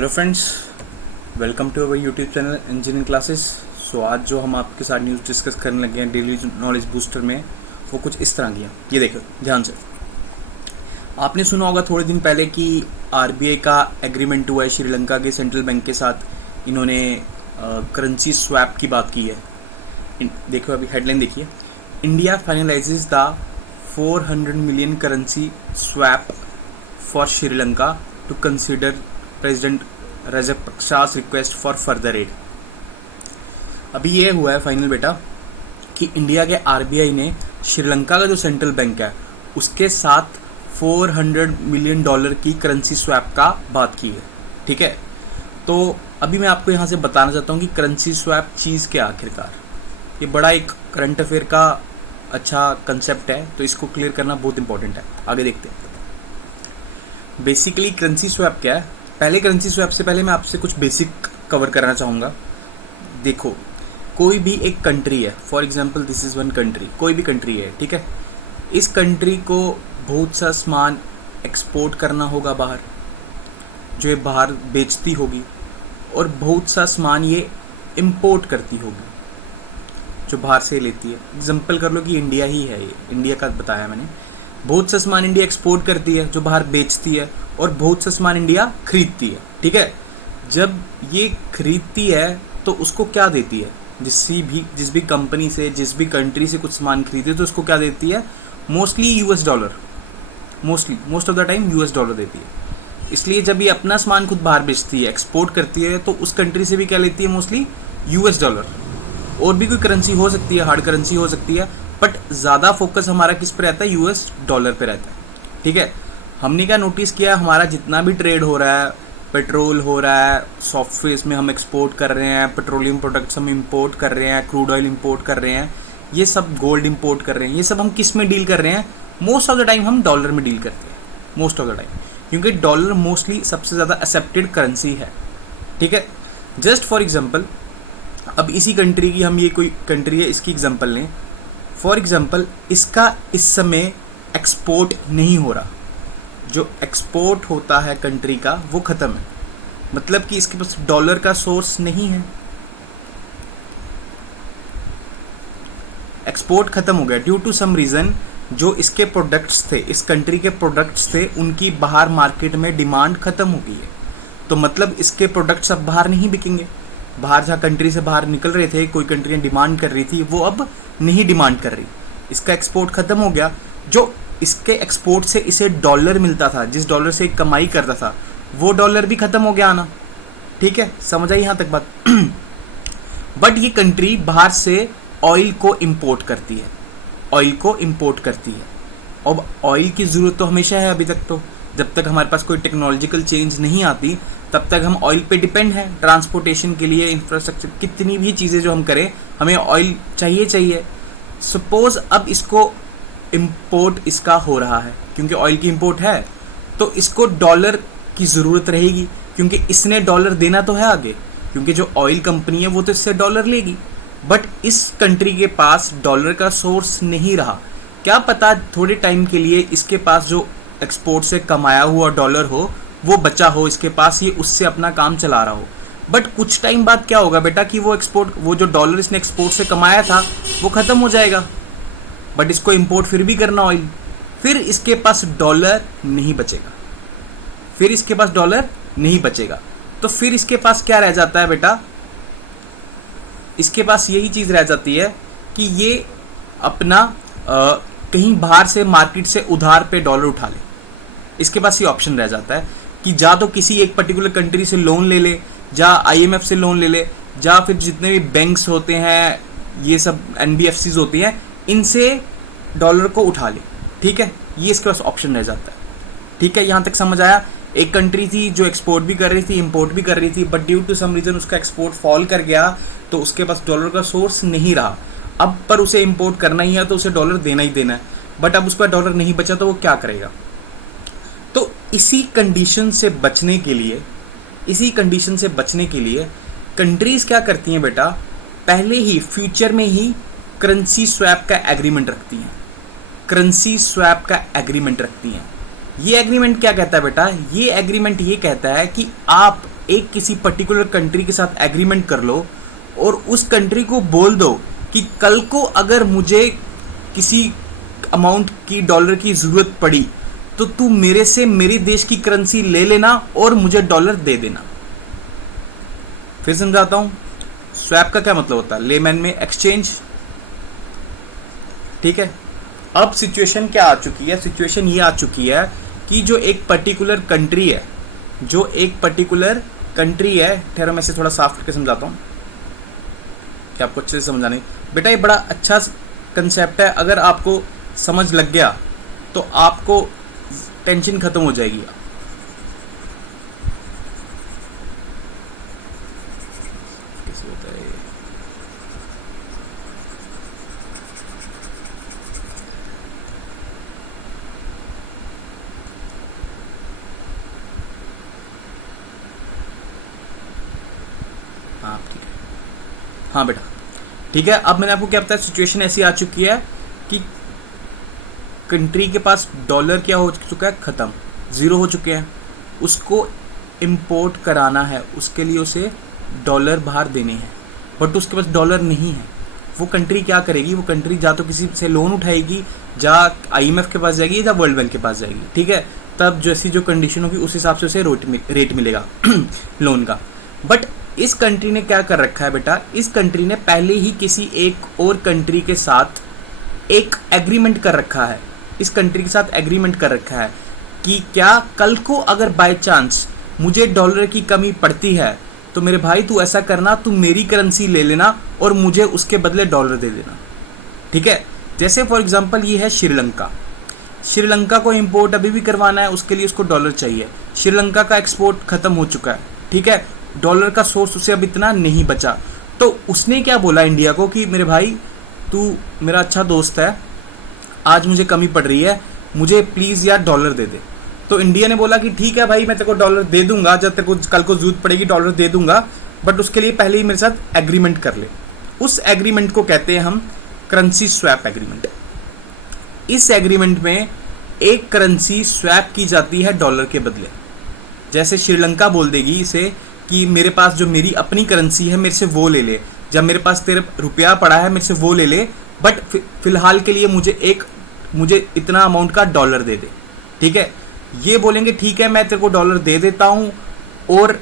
Hello friends, welcome to our YouTube channel engineering classes. So आज जो हम आपके साथ न्यूज़ डिस्कस करने लगे हैं डेली नॉलेज बूस्टर में, वो कुछ इस तरह की है। ये देखो ध्यान से। आपने सुना होगा थोड़े दिन पहले कि आरबीआई का एग्रीमेंट हुआ है श्रीलंका के सेंट्रल बैंक के साथ। इन्होंने करेंसी स्वैप की बात की है। देखो अभी हेडलाइन देखिए, India finalises the 400 million currency swap for Sri Lanka to consider president Rajapaksa's request for further aid. अभी ये हुआ है फाइनल बेटा कि इंडिया के आरबीआई ने श्रीलंका का जो सेंट्रल बैंक है उसके साथ 400 मिलियन डॉलर की करेंसी स्वैप का बात की है। ठीक है, तो अभी मैं आपको यहाँ से बताना चाहता हूँ कि करेंसी स्वैप चीज़ क्या आखिरकार। ये बड़ा एक करंट अफेयर का अच्छा कंसेप्ट है, तो इसको क्लियर करना बहुत इंपॉर्टेंट है। आगे देखते हैं। बेसिकली करेंसी स्वैप क्या है। पहले करेंसी स्वैप से पहले मैं आपसे कुछ बेसिक कवर करना चाहूँगा। देखो, कोई भी एक कंट्री है, for example this is one country, कोई भी कंट्री है, ठीक है। इस कंट्री को बहुत सा सामान एक्सपोर्ट करना होगा बाहर, जो ये बाहर बेचती होगी, और बहुत सा सामान ये इंपोर्ट करती होगी, जो बाहर से लेती है। एग्जांपल कर लो कि इंडिया ही है, ये इंडिया का बताया मैंने। बहुत सा सामान इंडिया एक्सपोर्ट करती है जो बाहर बेचती है, और बहुत सा सामान इंडिया खरीदती है। ठीक है, जब ये खरीदती है तो उसको क्या देती है, जिस भी कंपनी से, जिस भी कंट्री से कुछ सामान खरीदे तो उसको क्या देती है, mostly US dollar, most of the time US dollar देती है। इसलिए जब ये अपना सामान खुद बाहर बेचती है, एक्सपोर्ट करती है, तो उस कंट्री से भी क्या लेती है, मोस्टली यूएस डॉलर। और भी कोई करेंसी हो सकती है, हार्ड करेंसी हो सकती है, बट ज़्यादा फोकस हमारा किस पे रहता है, यूएस डॉलर पे रहता है। ठीक है, हमने क्या नोटिस किया, हमारा जितना भी ट्रेड हो रहा है, पेट्रोल हो रहा है, सॉफ्टवेयर में हम एक्सपोर्ट कर रहे हैं, पेट्रोलियम प्रोडक्ट्स हम इंपोर्ट कर रहे हैं, क्रूड ऑयल इंपोर्ट कर रहे हैं, ये सब गोल्ड इंपोर्ट कर रहे हैं, ये सब हम किस में डील कर रहे हैं, मोस्ट ऑफ द टाइम हम डॉलर में डील करते हैं, मोस्ट ऑफ द टाइम, क्योंकि डॉलर मोस्टली सबसे ज़्यादा एक्सेप्टेड करेंसी है। ठीक है, जस्ट फॉर एग्जाम्पल, अब इसी कंट्री की, हम ये कोई कंट्री है इसकी एग्जाम्पल लें। फॉर एग्जाम्पल, इसका इस समय एक्सपोर्ट नहीं हो रहा, जो एक्सपोर्ट होता है कंट्री का वो ख़त्म है, मतलब कि इसके पास डॉलर का सोर्स नहीं है, एक्सपोर्ट ख़त्म हो गया ड्यू टू सम रीज़न। जो इसके प्रोडक्ट्स थे, इस कंट्री के प्रोडक्ट्स थे, उनकी बाहर मार्केट में डिमांड ख़त्म हो गई है, तो मतलब इसके प्रोडक्ट्स अब बाहर नहीं बिकेंगे। बाहर जहाँ कंट्री से बाहर निकल रहे थे, कोई कंट्रियाँ डिमांड कर रही थी, वो अब नहीं डिमांड कर रही, इसका एक्सपोर्ट ख़त्म हो गया। जो इसके एक्सपोर्ट से इसे डॉलर मिलता था, जिस डॉलर से कमाई करता था, वो डॉलर भी ख़त्म हो गया आना। ठीक है, समझ आई यहाँ तक बात। बट ये कंट्री बाहर से ऑयल को इंपोर्ट करती है, ऑयल को इंपोर्ट करती है। अब ऑयल की ज़रूरत तो हमेशा है, अभी तक तो, जब तक हमारे पास कोई टेक्नोलॉजिकल चेंज नहीं आती तब तक हम ऑयल पे डिपेंड हैं। ट्रांसपोर्टेशन के लिए, इंफ्रास्ट्रक्चर, कितनी भी चीज़ें जो हम करें, हमें ऑयल चाहिए। सपोज अब इसको इंपोर्ट इसका हो रहा है, क्योंकि ऑयल की इंपोर्ट है, तो इसको डॉलर की ज़रूरत रहेगी, क्योंकि इसने डॉलर देना तो है आगे, क्योंकि जो ऑयल कंपनी है वो तो इससे डॉलर लेगी। बट इस कंट्री के पास डॉलर का सोर्स नहीं रहा। क्या पता थोड़े टाइम के लिए इसके पास जो एक्सपोर्ट से कमाया हुआ डॉलर हो वो बचा हो इसके पास, ये उससे अपना काम चला रहा हो। बट कुछ टाइम बाद क्या होगा बेटा कि वो जो डॉलर इसने एक्सपोर्ट से कमाया था वो ख़त्म हो जाएगा, बट इसको इंपोर्ट फिर भी करना ऑयल, फिर इसके पास डॉलर नहीं बचेगा, फिर इसके पास डॉलर नहीं बचेगा। तो फिर इसके पास क्या रह जाता है बेटा, इसके पास यही चीज़ रह जाती है कि ये अपना कहीं बाहर से मार्केट से उधार पे डॉलर उठा ले। इसके पास ये ऑप्शन रह जाता है कि जा तो किसी एक पर्टिकुलर कंट्री से लोन ले ले, जा आईएमएफ से लोन ले ले, जा फिर जितने भी बैंक्स होते हैं, ये सब एनबीएफसीज होती हैं, इनसे डॉलर को उठा ले। ठीक है, ये इसके पास ऑप्शन रह जाता है। ठीक है, यहाँ तक समझ आया। एक कंट्री थी जो एक्सपोर्ट भी कर रही थी, इंपोर्ट भी कर रही थी, but due to some reason उसका एक्सपोर्ट फॉल कर गया, तो उसके पास डॉलर का सोर्स नहीं रहा। अब पर उसे इंपोर्ट करना ही है तो उसे डॉलर देना ही देना है, बट अब उसका डॉलर नहीं बचा तो वो क्या करेगा। तो इसी कंडीशन से बचने के लिए कंट्रीज़ क्या करती हैं बेटा, पहले ही फ्यूचर में ही करेंसी स्वैप का एग्रीमेंट रखती हैं। ये एग्रीमेंट क्या कहता है बेटा, ये एग्रीमेंट ये कहता है कि आप एक किसी पर्टिकुलर कंट्री के साथ एग्रीमेंट कर लो और उस कंट्री को बोल दो कि कल को अगर मुझे किसी अमाउंट की डॉलर की ज़रूरत पड़ी तो तू मेरे से मेरे देश की करेंसी ले लेना और मुझे डॉलर दे देना। फिर समझाता हूं, स्वैप का क्या मतलब होता है, लेमैन में एक्सचेंज। ठीक है, अब सिचुएशन क्या आ चुकी है, सिचुएशन ये आ चुकी है कि जो एक पर्टिकुलर कंट्री है, ठहरो मैं इसे थोड़ा साफ करके समझाता हूँ कि आपको अच्छे से समझ आने। बेटा ये बड़ा अच्छा कंसेप्ट है, अगर आपको समझ लग गया तो आपको टेंशन खत्म हो जाएगी। कैसे होता है हाँ ठीक है, हाँ बेटा ठीक है। अब मैंने आपको क्या बताया, सिचुएशन ऐसी आ चुकी है कि कंट्री के पास डॉलर क्या हो चुका है, ख़त्म, ज़ीरो हो चुके हैं। उसको इंपोर्ट कराना है, उसके लिए उसे डॉलर बाहर देने हैं, बट उसके पास डॉलर नहीं है। वो कंट्री क्या करेगी, वो कंट्री जा तो किसी से लोन उठाएगी, जा IMF के पास जाएगी, या वर्ल्ड बैंक के पास जाएगी। ठीक है, तब जैसी जो कंडीशन होगी उस हिसाब से उसे रेट मिलेगा लोन का। बट इस कंट्री ने क्या कर रखा है बेटा, इस कंट्री ने पहले ही किसी एक और कंट्री के साथ एक एग्रीमेंट कर रखा है, इस कंट्री के साथ एग्रीमेंट कर रखा है कि क्या कल को अगर बाय चांस मुझे डॉलर की कमी पड़ती है तो मेरे भाई तू ऐसा करना, तू मेरी करेंसी ले लेना और मुझे उसके बदले डॉलर दे देना। ठीक है, जैसे फॉर एग्जांपल ये है श्रीलंका। श्रीलंका को इंपोर्ट अभी भी करवाना है, उसके लिए उसको डॉलर चाहिए। श्रीलंका का एक्सपोर्ट खत्म हो चुका है। ठीक है, डॉलर का सोर्स उसे अब इतना नहीं बचा, तो उसने क्या बोला इंडिया को कि मेरे भाई तू मेरा अच्छा दोस्त है, आज मुझे कमी पड़ रही है, मुझे प्लीज़ यार डॉलर दे दे। तो इंडिया ने बोला कि ठीक है भाई, मैं तेरे को डॉलर दे दूंगा, जब तेरे को कल को जरूरत पड़ेगी डॉलर दे दूंगा, बट उसके लिए पहले ही मेरे साथ एग्रीमेंट कर ले। उस एग्रीमेंट को कहते हैं हम करेंसी स्वैप एग्रीमेंट। इस एग्रीमेंट में एक करेंसी स्वैप की जाती है डॉलर के बदले। जैसे श्रीलंका बोल देगी इसे कि मेरे पास जो मेरी अपनी करेंसी है मेरे से वो ले ले, जब मेरे पास तेरे रुपया पड़ा है मेरे से वो ले ले, बट फिलहाल के लिए मुझे इतना अमाउंट का डॉलर दे दे। ठीक है, ये बोलेंगे ठीक है मैं तेरे को डॉलर दे देता हूँ और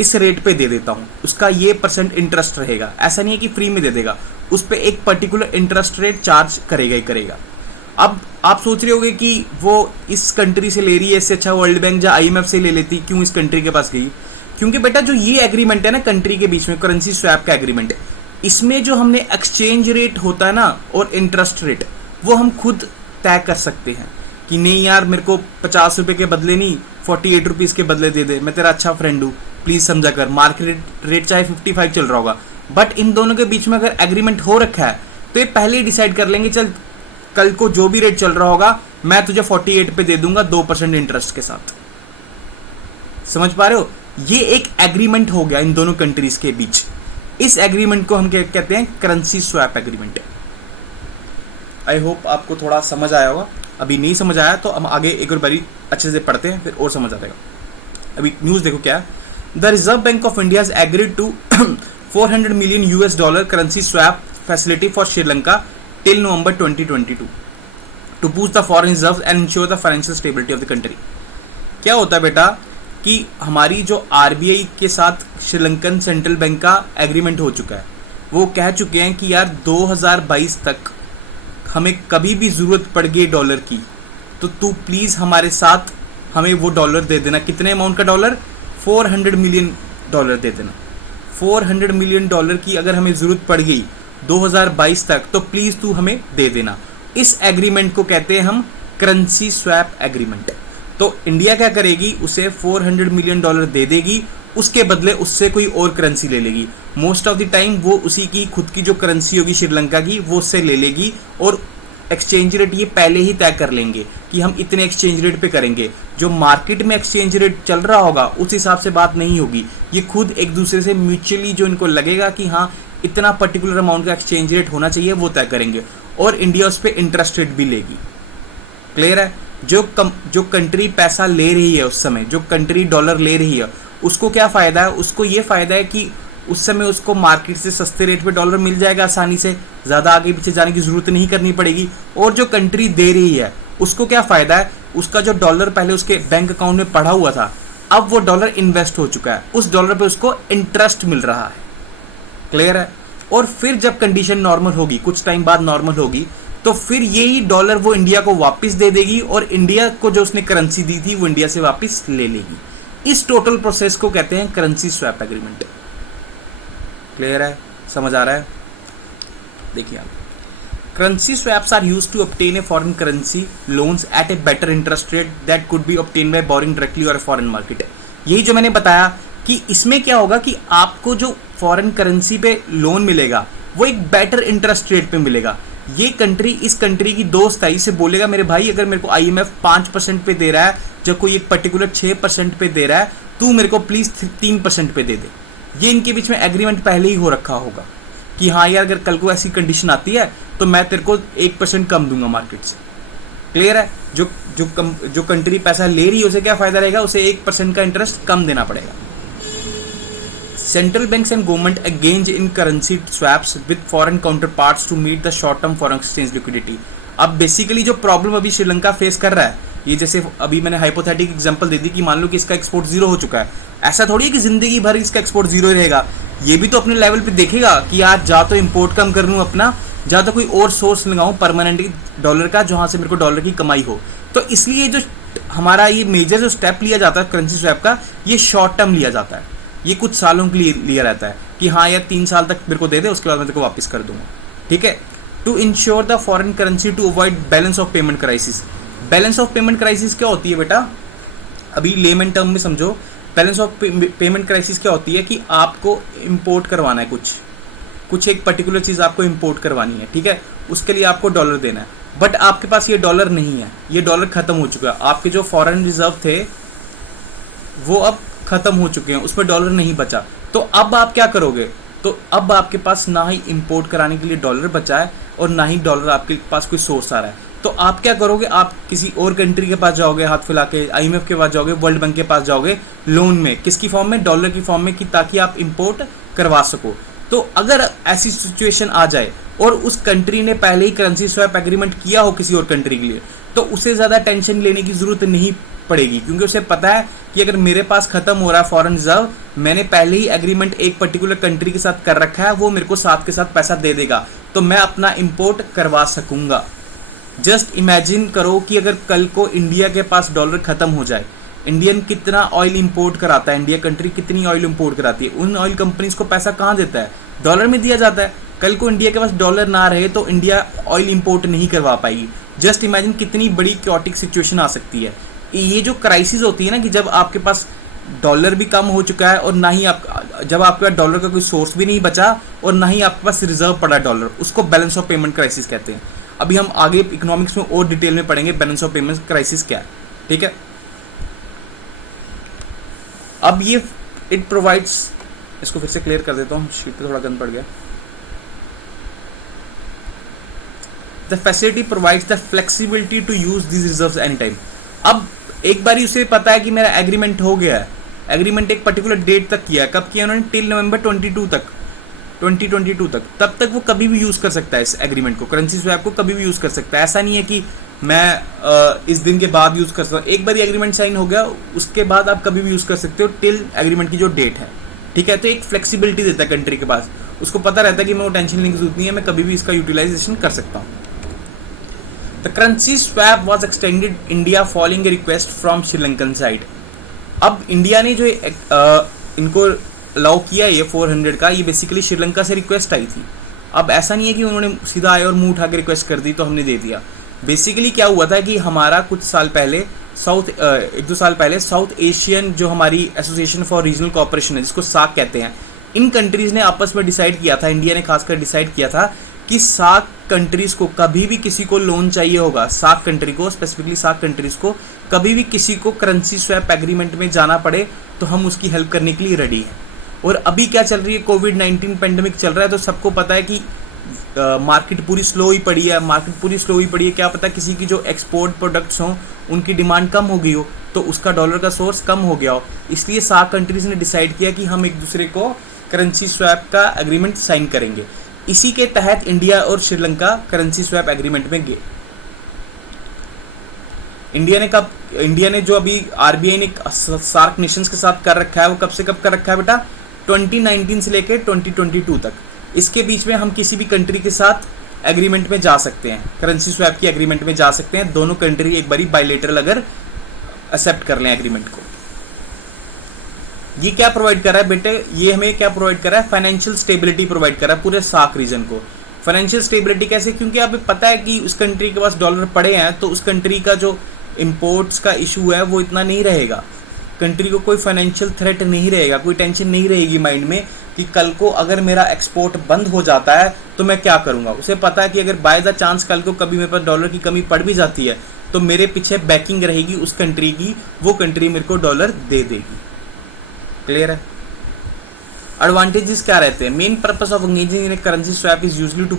इस रेट पे दे देता हूँ, उसका ये % इंटरेस्ट रहेगा। ऐसा नहीं है कि फ्री में दे देगा, उस पर एक पर्टिकुलर इंटरेस्ट रेट चार्ज करेगा ही करेगा। अब आप सोच रहे होगे कि वो इस कंट्री से ले रही है, इससे अच्छा वर्ल्ड बैंक या IMF से ले लेती, क्यों इस कंट्री के पास गई? क्योंकि बेटा जो ये एग्रीमेंट है ना कंट्री के बीच में, करेंसी स्वैप का एग्रीमेंट, इसमें जो हमने एक्सचेंज रेट होता है ना और इंटरेस्ट रेट, वो हम खुद तय कर सकते हैं कि नहीं यार मेरे को 50 रुपये के बदले नहीं 48 रुपीज़ के बदले दे दे, मैं तेरा अच्छा फ्रेंड हूँ, प्लीज़ समझा कर। मार्केट रेट चाहे 55 चल रहा होगा, बट इन दोनों के बीच में अगर एग्रीमेंट हो रखा है तो ये पहले ही डिसाइड कर लेंगे, चल कल को जो भी रेट चल रहा होगा मैं तुझे 48 पे दे दूंगा 2% इंटरेस्ट के साथ। समझ पा रहे हो? ये एक एग्रीमेंट हो गया इन दोनों कंट्रीज के बीच। इस एग्रीमेंट को हम क्या कहते हैं, currency swap agreement. I hope आपको थोड़ा समझ आया होगा। अभी नहीं समझ आया तो हम आगे एक और बारी अच्छे से पढ़ते हैं, फिर और समझ आ जाएगा। अभी न्यूज़ देखो क्या है। The Reserve Bank of India has agreed to $400 million currency swap facility for Sri Lanka till November 2022 to boost the foreign reserves and ensure the financial stability of the country. क्या होता है बेटा कि हमारी जो RBI के साथ श्रीलंकन सेंट्रल बैंक का एग्रीमेंट हो चुका है, वो कह चुके हैं कि यार 2022 तक हमें कभी भी ज़रूरत पड़ गई डॉलर की तो तू प्लीज़ हमारे साथ हमें वो डॉलर दे देना। कितने अमाउंट का डॉलर? $400 million दे देना। $400 million की अगर हमें ज़रूरत पड़ गई 2022 तक तो प्लीज़ तू हमें दे देना। इस एग्रीमेंट को कहते हैं हम करेंसी स्वैप एग्रीमेंट। तो इंडिया क्या करेगी, उसे $400 million दे देगी, उसके बदले उससे कोई और करेंसी ले लेगी। मोस्ट ऑफ द टाइम वो उसी की खुद की जो करेंसी होगी श्रीलंका की वो उससे ले लेगी और एक्सचेंज रेट ये पहले ही तय कर लेंगे कि हम इतने एक्सचेंज रेट पे करेंगे। जो मार्केट में एक्सचेंज रेट चल रहा होगा उस हिसाब से बात नहीं होगी, ये खुद एक दूसरे से म्यूचुअली जो इनको लगेगा कि हाँ इतना पर्टिकुलर अमाउंट का एक्सचेंज रेट होना चाहिए वो तय करेंगे और इंडिया उस पर इंटरेस्ट रेट भी लेगी। क्लियर है? जो कंट्री पैसा ले रही है उस समय, जो कंट्री डॉलर ले रही है, उसको क्या फ़ायदा है, उसको ये फ़ायदा है कि उस समय उसको मार्केट से सस्ते रेट पे डॉलर मिल जाएगा आसानी से, ज़्यादा आगे पीछे जाने की ज़रूरत नहीं करनी पड़ेगी। और जो कंट्री दे रही है उसको क्या फ़ायदा है, उसका जो डॉलर पहले उसके बैंक अकाउंट में पड़ा हुआ था, अब वो डॉलर इन्वेस्ट हो चुका है, उस डॉलर पे उसको इंटरेस्ट मिल रहा है। क्लियर है। और फिर जब कंडीशन नॉर्मल होगी, कुछ टाइम बाद नॉर्मल होगी, तो फिर यही डॉलर वो इंडिया को वापस दे देगी और इंडिया को जो उसने करेंसी दी थी वो इंडिया से वापस ले लेगी। इस टोटल प्रोसेस को कहते हैं करेंसी स्वैप एग्रीमेंट। क्लियर है, समझ आ रहा है? देखिए आप, currency swaps are used to obtain a foreign currency loans at a better interest rate that could be obtain by borrowing directly और फॉरेन मार्केट। यही जो मैंने बताया कि इसमें क्या होगा कि आपको जो फॉरेन करेंसी पे लोन मिलेगा वो एक बेटर इंटरेस्ट रेट पे मिलेगा। ये कंट्री इस कंट्री की दोस्त है, इसे बोलेगा मेरे भाई अगर मेरे को IMF 5% पे दे रहा है, जब कोई एक पर्टिकुलर 6% पे दे रहा है, तू मेरे को प्लीज 3% पे दे दे। ये इनके बीच में एग्रीमेंट पहले ही हो रखा होगा कि हाँ यार अगर कल को ऐसी कंडीशन आती है तो मैं तेरे को 1% कम दूंगा मार्केट से। क्लियर है। जो कंट्री पैसा ले रही है उसे क्या फायदा रहेगा, उसे 1% का इंटरेस्ट कम देना पड़ेगा। Central banks and government engage in currency swaps with foreign counterparts to meet the short-term foreign exchange liquidity। अब बेसिकली जो प्रॉब्लम अभी श्रीलंका फेस कर रहा है, ये जैसे अभी मैंने हाइपोथेटिक एग्जांपल दे दी कि मान लो कि इसका एक्सपोर्ट जीरो हो चुका है, ऐसा थोड़ी है कि जिंदगी भर इसका एक्सपोर्ट जीरो रहेगा। ये भी तो अपने लेवल पे देखेगा कि यार जा तो इम्पोर्ट कम कर लूँ अपना, जा तो कोई और सोर्स लगाऊँ परमानेंटली डॉलर का जहाँ से मेरे को डॉलर की कमाई हो। तो इसलिए जो हमारा ये मेजर जो स्टेप लिया जाता है करेंसी स्वैप का, ये शॉर्ट टर्म लिया जाता है, ये कुछ सालों के लिए लिया रहता है कि हाँ यार 3 साल तक मेरे को दे दे, उसके बाद मैं तेरे को वापस कर दूंगा। ठीक है। To ensure the foreign currency to avoid balance of payment crisis. Balance of payment crisis क्या होती है बेटा, अभी लेमन टर्म में समझो। बैलेंस ऑफ पेमेंट क्राइसिस क्या होती है कि आपको इंपोर्ट करवाना है, कुछ एक पर्टिकुलर चीज़ आपको इंपोर्ट करवानी है, ठीक है, उसके लिए आपको डॉलर देना है, बट आपके पास ये डॉलर नहीं है, ये डॉलर खत्म हो चुका है, आपके जो फॉरेन रिजर्व थे वो अब खत्म हो चुके हैं, उसमें डॉलर नहीं बचा। तो अब आप क्या करोगे, तो अब आपके पास ना ही इंपोर्ट कराने के लिए डॉलर बचा है और ना ही डॉलर आपके पास कोई सोर्स आ रहा है। तो आप क्या करोगे, आप किसी और कंट्री के पास जाओगे, हाथ फैला के IMF के पास जाओगे, वर्ल्ड बैंक के पास जाओगे लोन में, किसकी फॉर्म में, डॉलर की फॉर्म में, कि ताकि आप इंपोर्ट करवा सको। तो अगर ऐसी सिचुएशन आ जाए और उस कंट्री ने पहले ही करेंसी स्वैप एग्रीमेंट किया हो किसी और कंट्री के लिए, तो उसे ज़्यादा टेंशन लेने की ज़रूरत नहीं पड़ेगी, क्योंकि उसे पता है कि अगर मेरे पास खत्म हो रहा है फॉरेन रिजर्व, मैंने पहले ही एग्रीमेंट एक पर्टिकुलर कंट्री के साथ कर रखा है, वो मेरे को साथ के साथ पैसा दे देगा, तो मैं अपना इंपोर्ट करवा सकूंगा। जस्ट इमेजिन करो कि अगर कल को इंडिया के पास डॉलर खत्म हो जाए, इंडियन कितना ऑयल इंपोर्ट कराता है, इंडिया कंट्री कितनी ऑयल इंपोर्ट कराती है, उन ऑयल कंपनीज को पैसा कहाँ देता है, डॉलर में दिया जाता है। कल को इंडिया के पास डॉलर ना रहे तो इंडिया ऑयल इंपोर्ट नहीं करवा पाएगी। जस्ट इमेजिन कितनी बड़ी क्योटिक सिचुएशन आ सकती है। ये जो क्राइसिस होती है ना, कि जब आपके पास डॉलर भी कम हो चुका है और ना ही जब आपके पास डॉलर का कोई सोर्स भी नहीं बचा और ना ही आपके पास रिजर्व पड़ा डॉलर, उसको बैलेंस ऑफ पेमेंट क्राइसिस कहते हैं। अभी हम आगे इकोनॉमिक्स में और डिटेल में पढ़ेंगे बैलेंस ऑफ पेमेंट क्राइसिस क्या है। ठीक है। अब ये इट प्रोवाइड्स, इसको फिर से क्लियर कर देता हूँ, शीट पे थोड़ा गंद पड़ गया। The facility provides the flexibility to use this reserves any time. अब एक बार उसे पता है कि मेरा एग्रीमेंट हो गया है, एग्रीमेंट एक पर्टिकुलर डेट तक किया है, कब किया उन्होंने, टिल नवंबर 2022 तक, तब तक वो कभी भी यूज़ कर सकता है इस एग्रीमेंट को, करेंसी स्वैप को कभी भी यूज़ कर सकता है। ऐसा नहीं है कि मैं इस दिन के बाद यूज़ कर सकता हूँ, एक बार एग्रीमेंट साइन हो गया उसके बाद आप कभी भी यूज़ कर सकते हो टिल एग्रीमेंट की जो डेट है। ठीक है। तो एक फ्लेक्सिबिलिटी देता है कंट्री के पास, उसको पता रहता है कि मैं वो टेंशन लेने की जरूरत नहीं है, मैं कभी भी इसका यूटिलाइजेशन कर सकता हूँ। The currency swap was extended India following a request from Sri Lankan side। अब इंडिया ने जो इनको अलाउ किया ये 400 का, ये बेसिकली श्रीलंका से रिक्वेस्ट आई थी। अब ऐसा नहीं है कि उन्होंने सीधा आए और मुंह उठा के रिक्वेस्ट कर दी तो हमने दे दिया। बेसिकली क्या हुआ था कि हमारा कुछ साल पहले एक दो साल पहले साउथ एशियन जो हमारी एसोसिएशन फॉर रीजनल कोऑपरेशन है, जिसको सार्क कहते हैं, इन कंट्रीज़ ने आपस में डिसाइड किया था, इंडिया ने खासकर डिसाइड किया था कि सार्क कंट्रीज़ को कभी भी किसी को लोन चाहिए होगा, सार्क कंट्री को, स्पेसिफिकली सार्क कंट्रीज़ को कभी भी किसी को करेंसी स्वैप एग्रीमेंट में जाना पड़े तो हम उसकी हेल्प करने के लिए रेडी हैं। और अभी क्या चल रही है, कोविड-19 पेंडेमिक चल रहा है, तो सबको पता है कि मार्केट पूरी स्लो ही पड़ी है, क्या पता किसी की जो एक्सपोर्ट प्रोडक्ट्स हों उनकी डिमांड कम हो गई हो, तो उसका डॉलर का सोर्स कम हो गया हो, इसलिए सार्क कंट्रीज ने डिसाइड किया कि हम एक दूसरे को करेंसी स्वैप का एग्रीमेंट साइन करेंगे। इसी के तहत इंडिया और श्रीलंका करेंसी स्वैप एग्रीमेंट में गए। इंडिया ने जो अभी आरबीआई ने सार्क नेशंस के साथ कर रखा है, वो कब से कब कर रखा है बेटा? 2019 से लेकर 2022 तक। इसके बीच में हम किसी भी कंट्री के साथ एग्रीमेंट में जा सकते हैं, करेंसी स्वैप की एग्रीमेंट में जा सकते हैं, दोनों कंट्री एक बारी बायलेटरल अगर एक्सेप्ट कर लें एग्रीमेंट को। ये क्या प्रोवाइड कर रहा है बेटे? ये हमें क्या प्रोवाइड कर रहा है? फाइनेंशियल स्टेबिलिटी प्रोवाइड कर रहा है पूरे सार्क रीजन को। फाइनेंशियल स्टेबिलिटी कैसे? क्योंकि आपको पता है कि उस कंट्री के पास डॉलर पड़े हैं, तो उस कंट्री का जो इंपोर्ट्स का इशू है वो इतना नहीं रहेगा, कंट्री को कोई फाइनेंशियल थ्रेट नहीं रहेगा, कोई टेंशन नहीं रहेगी माइंड में कि कल को अगर मेरा एक्सपोर्ट बंद हो जाता है तो मैं क्या करूंगा। उसे पता है कि अगर बाय द चांस कल को कभी मेरे पास डॉलर की कमी पड़ भी जाती है तो मेरे पीछे बैकिंग रहेगी उस कंट्री की, वो कंट्री मेरे को डॉलर दे देगी। क्लियर है? एडवांटेजेस क्या रहते हैं? Main purpose of engaging in currency swap is usually to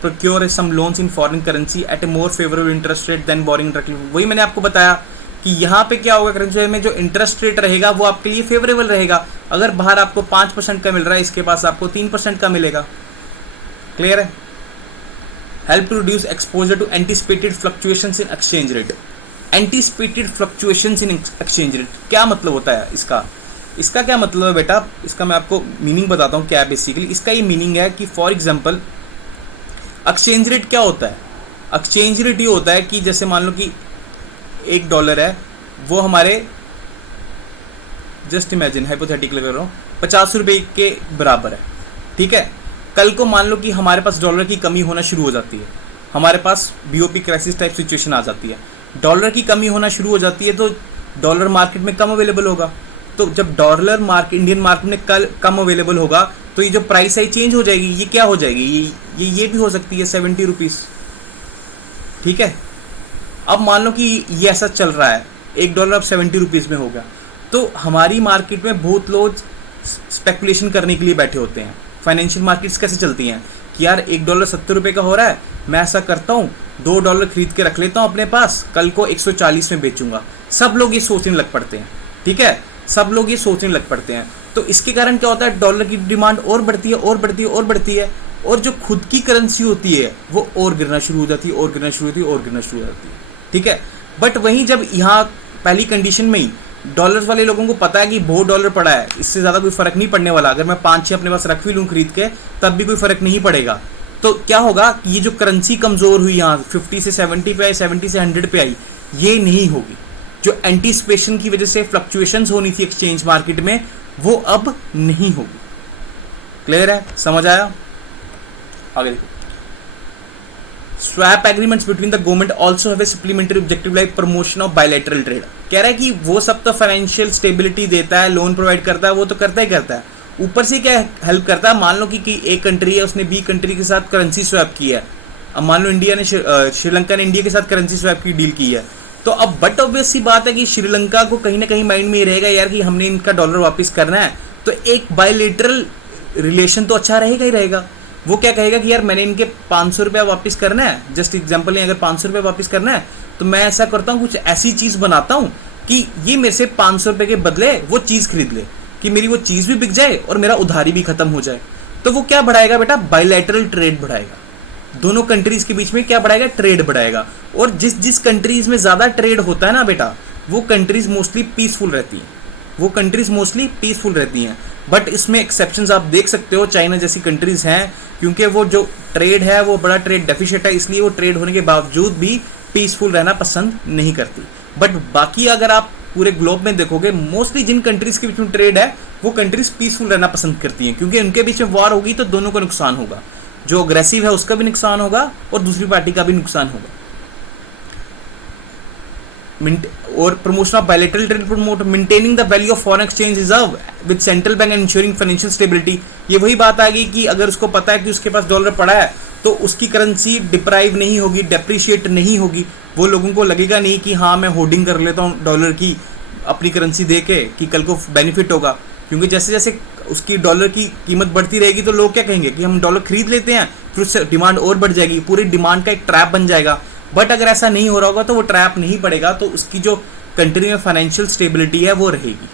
procure some loans in foreign currency at a more favourable interest rate than borrowing directly. वही मैंने आपको बताया कि यहाँ पे क्या होगा, करेंसी में जो इंटरेस्ट रेट रहेगा वो आपके लिए फेवरेबल रहेगा। अगर बाहर आपको 5% का मिल रहा है, इसके पास आपको 3% का मिलेगा। क्लियर है? Help to reduce exposure to anticipated fluctuations in exchange rate. Anticipated fluctuations in exchange rate क्या मतलब होता है इसका? इसका क्या मतलब है बेटा? इसका मैं आपको मीनिंग बताता हूँ क्या है बेसिकली। इसका ये मीनिंग है कि फॉर एग्जाम्पल एक्सचेंज रेट क्या होता है? एक्सचेंज रेट ये होता है कि जैसे मान लो कि $1 है, वो हमारे जस्ट इमेजिन हाइपोथेटिकल कर रहा हूँ 50 रुपये के बराबर है। ठीक है, कल को मान लो कि हमारे पास डॉलर की कमी होना शुरू हो जाती है, हमारे पास बीओपी क्राइसिस टाइप सिचुएशन आ जाती है, डॉलर की कमी होना शुरू हो जाती है तो डॉलर मार्केट में कम अवेलेबल होगा। तो जब डॉलर मार्केट इंडियन मार्केट में कल कम अवेलेबल होगा तो ये जो प्राइस है चेंज हो जाएगी। ये क्या हो जाएगी? ये भी हो सकती है 70 रुपीज़। ठीक है, अब मान लो कि ये ऐसा चल रहा है, $1 अब 70 रुपीज़ में होगा, तो हमारी मार्केट में बहुत लोग स्पेकुलेशन करने के लिए बैठे होते हैं। फाइनेंशियल मार्केट्स कैसे चलती हैं कि यार $1 70 रुपये का हो रहा है, मैं ऐसा करता हूँ $2 खरीद के रख लेता हूँ अपने पास, कल को 140 में बेचूंगा। सब लोग ये सोचने लग पड़ते हैं। ठीक है, सब लोग ये सोचने लग पड़ते हैं। तो इसके कारण क्या होता है? डॉलर की डिमांड और बढ़ती है और बढ़ती है और बढ़ती है, और जो खुद की करेंसी होती है वो और गिरना शुरू हो जाती है और गिरना शुरू होती है और गिरना शुरू हो जाती है। ठीक है, बट वहीं जब यहाँ पहली कंडीशन में ही डॉलर्स वाले लोगों को पता है कि बहुत डॉलर पड़ा है, इससे ज़्यादा कोई फर्क नहीं पड़ने वाला, अगर मैं 5-6 अपने पास रख भी लूँ खरीद के तब भी कोई फर्क नहीं पड़ेगा, तो क्या होगा कि ये जो करेंसी कमज़ोर हुई यहाँ 50 से 70 पे आई, 70 से 100 पे आई, ये नहीं होगी। जो एंटीसिपेशन की वजह से फ्लक्चुएशंस होनी थी एक्सचेंज मार्केट में वो अब नहीं होगी। क्लियर है? समझ आया? आगे देखो। Swap agreements between the government also have a supplementary objective like promotion of bilateral trade. कह रहा है कि वो सब तो फाइनेंशियल स्टेबिलिटी देता है, लोन प्रोवाइड करता है, वो तो करता ही करता है, ऊपर से क्या हेल्प करता है? मान लो कि एक कंट्री है, उसने बी कंट्री के साथ करेंसी स्वैप की है। अब मान लो इंडिया ने श्रीलंका ने इंडिया के साथ करेंसी स्वैप की डील की है, तो अब बट ऑब्वियस सी बात है कि श्रीलंका को कहीं ना कहीं माइंड में ये रहेगा यार कि हमने इनका डॉलर वापस करना है, तो एक बायलैटरल रिलेशन तो अच्छा रहेगा ही रहेगा। वो क्या कहेगा कि यार मैंने इनके 500 रुपया वापस करना है, जस्ट एग्जांपल नहीं, अगर 500 रुपया वापस करना है तो मैं ऐसा करता हूँ, कुछ ऐसी चीज़ बनाता हूँ कि ये मेरे से 500 रुपये के बदले वो चीज़ खरीद ले, कि मेरी वो चीज़ भी बिक जाए और मेरा उधारी भी खत्म हो जाए। तो वो क्या बढ़ाएगा बेटा? बायलैटरल ट्रेड बढ़ाएगा, दोनों कंट्रीज के बीच में क्या बढ़ाएगा? ट्रेड बढ़ाएगा। और जिस कंट्रीज में ज़्यादा ट्रेड होता है ना बेटा, वो कंट्रीज मोस्टली पीसफुल रहती हैं, वो कंट्रीज मोस्टली पीसफुल रहती हैं। बट इसमें एक्सेप्शंस आप देख सकते हो, चाइना जैसी कंट्रीज हैं, क्योंकि वो जो ट्रेड है वो बड़ा ट्रेड डेफिशिएट है, इसलिए वो ट्रेड होने के बावजूद भी पीसफुल रहना पसंद नहीं करती। बट बाकी अगर आप पूरे ग्लोब में देखोगे, मोस्टली जिन कंट्रीज के बीच में ट्रेड है वो कंट्रीज पीसफुल रहना पसंद करती हैं, क्योंकि उनके बीच में वॉर होगी तो दोनों को नुकसान होगा, जो अग्रेसिव है उसका भी नुकसान होगा और दूसरी पार्टी का भी नुकसान होगा। और promotion of bilateral trade promote maintaining the value of foreign exchange reserve with central bank and ensuring financial stability. ये वही बात आ गई कि अगर उसको पता है कि उसके पास डॉलर पड़ा है तो उसकी करेंसी डिप्राइव नहीं होगी, डेप्रिशिएट नहीं होगी। वो लोगों को लगेगा नहीं कि हाँ मैं होर्डिंग कर लेता हूँ डॉलर की अपनी करेंसी दे के कि कल को बेनिफिट होगा, क्योंकि जैसे जैसे उसकी डॉलर की कीमत बढ़ती रहेगी तो लोग क्या कहेंगे कि हम डॉलर खरीद लेते हैं, फिर उससे डिमांड और बढ़ जाएगी, पूरी डिमांड का एक ट्रैप बन जाएगा। बट अगर ऐसा नहीं हो रहा होगा तो वो ट्रैप नहीं पड़ेगा, तो उसकी जो कंट्री में फाइनेंशियल स्टेबिलिटी है वो रहेगी।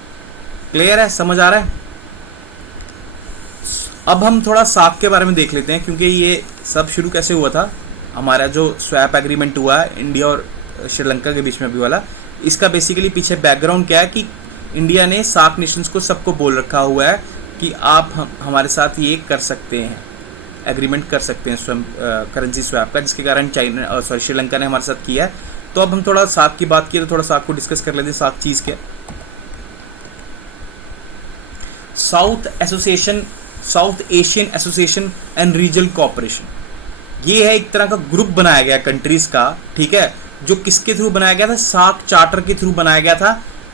क्लियर है, समझ आ रहा है? अब हम थोड़ा साक के बारे में देख लेते हैं, क्योंकि ये सब शुरू कैसे हुआ था। हमारा जो स्वैप एग्रीमेंट हुआ है इंडिया और श्रीलंका के बीच में अभी वाला, इसका बेसिकली पीछे बैकग्राउंड क्या है कि इंडिया ने सार्क नेशंस को सबको बोल रखा हुआ है कि आप हमारे साथ ये कर सकते हैं, एग्रीमेंट कर सकते हैं करेंसी स्वैप का, जिसके कारण श्रीलंका ने हमारे साथ किया है। तो अब हम थोड़ा सार्क की बात की तो थोड़ा सार्क को डिस्कस कर लेते हैं। सार्क चीज़ क्या? South Asian association and regional cooperation, ये है एक तरह का ग्रुप बनाया गया कंट्रीज का, ठीक है, जो किसके थ्रू बनाया गया था? सार्क चार्टर के थ्रू बनाया गया था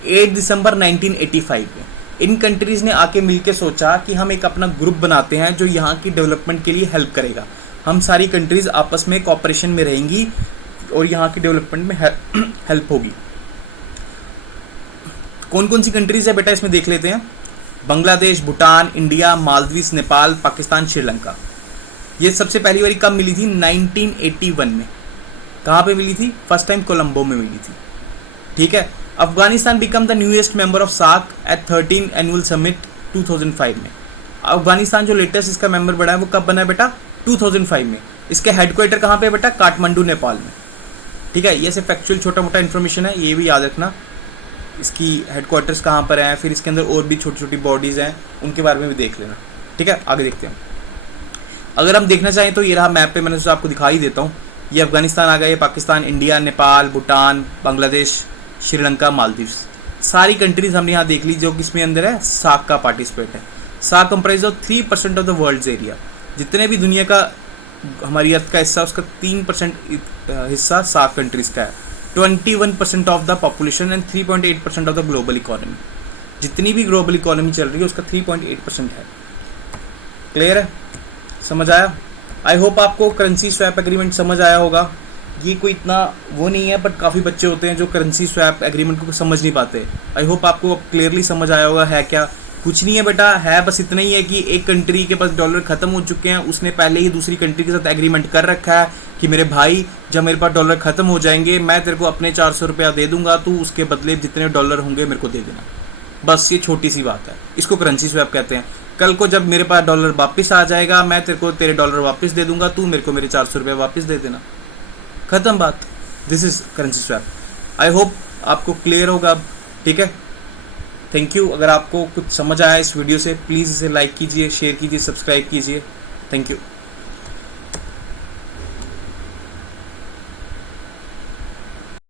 8 दिसंबर 1985 में। इन कंट्रीज ने आके मिलके सोचा कि हम एक अपना ग्रुप बनाते हैं जो यहाँ की डेवलपमेंट के लिए हेल्प करेगा। हम सारी कंट्रीज आपस में कोऑपरेशन में रहेंगी और यहाँ की डेवलपमेंट में हेल्प होगी। कौन कौन सी कंट्रीज है बेटा इसमें देख लेते हैं। बांग्लादेश, भूटान, इंडिया, मालदीव, नेपाल, पाकिस्तान, श्रीलंका। ये सबसे पहली बारी कब मिली थी? 1981 में। कहाँ पे मिली थी? फर्स्ट टाइम कोलंबो में मिली थी, ठीक है। Afghanistan become the newest member of SAARC at 13 annual summit 2005 में। अफगानिस्तान जो लेटेस्ट इसका मेंबर बना है वो कब बना है बेटा? 2005 में। इसके हेडक्वार्टर कहाँ पे बेटा? काठमांडू, नेपाल में, ठीक है। ये सिर्फ फैक्चुअल छोटा मोटा इन्फॉर्मेशन है, ये भी याद रखना इसकी हेडक्वार्टर्स कहाँ पर हैं। फिर इसके अंदर और भी छोटी छोटी बॉडीज़ हैं, उनके बारे में भी देख लेना, ठीक है। आगे देखते हैं। अगर हम देखना चाहें तो ये रहा मैप पे, मैंने आपको दिखा ही देता हूँ। ये अफगानिस्तान आ गया, ये पाकिस्तान, इंडिया, नेपाल, भूटान, बांग्लादेश, श्रीलंका, मालदीव, सारी कंट्रीज हमने यहाँ देख ली जो किसमें अंदर है? सार्क का पार्टिसिपेट है। SAARC comprise of 3% of the world's area. जितने भी दुनिया का हमारी अर्थ का हिस्सा, उसका 3% हिस्सा सार्क कंट्रीज का है। 21% of the population and 3.8% of the global economy. जितनी भी ग्लोबल इकोनॉमी चल रही है उसका 3.8% है। क्लियर है, समझ आया? आई होप आपको करेंसी स्वैप एग्रीमेंट समझ आया होगा। ये कोई इतना वो नहीं है, बट काफ़ी बच्चे होते हैं जो करेंसी स्वैप एग्रीमेंट को समझ नहीं पाते। आई होप आपको क्लियरली समझ आया होगा है क्या। कुछ नहीं है बेटा, है बस इतना ही है कि एक कंट्री के पास डॉलर खत्म हो चुके हैं, उसने पहले ही दूसरी कंट्री के साथ एग्रीमेंट कर रखा है कि मेरे भाई जब मेरे पास डॉलर खत्म हो जाएंगे मैं तेरे को अपने 400 रुपया दे दूंगा, तू उसके बदले जितने डॉलर होंगे मेरे को दे देना। बस ये छोटी सी बात है, इसको करेंसी स्वैप कहते हैं। कल को जब मेरे पास डॉलर वापस आ जाएगा मैं तेरे को तेरे डॉलर वापस दे दूंगा, तू मेरे को मेरे 400 रुपये वापस दे देना, खत्म बात। This is currency swap. I hope आपको क्लियर होगा अब, ठीक है। Thank you. अगर आपको कुछ समझ आया इस वीडियो से प्लीज़ इसे लाइक कीजिए, शेयर कीजिए, सब्सक्राइब कीजिए। Thank you.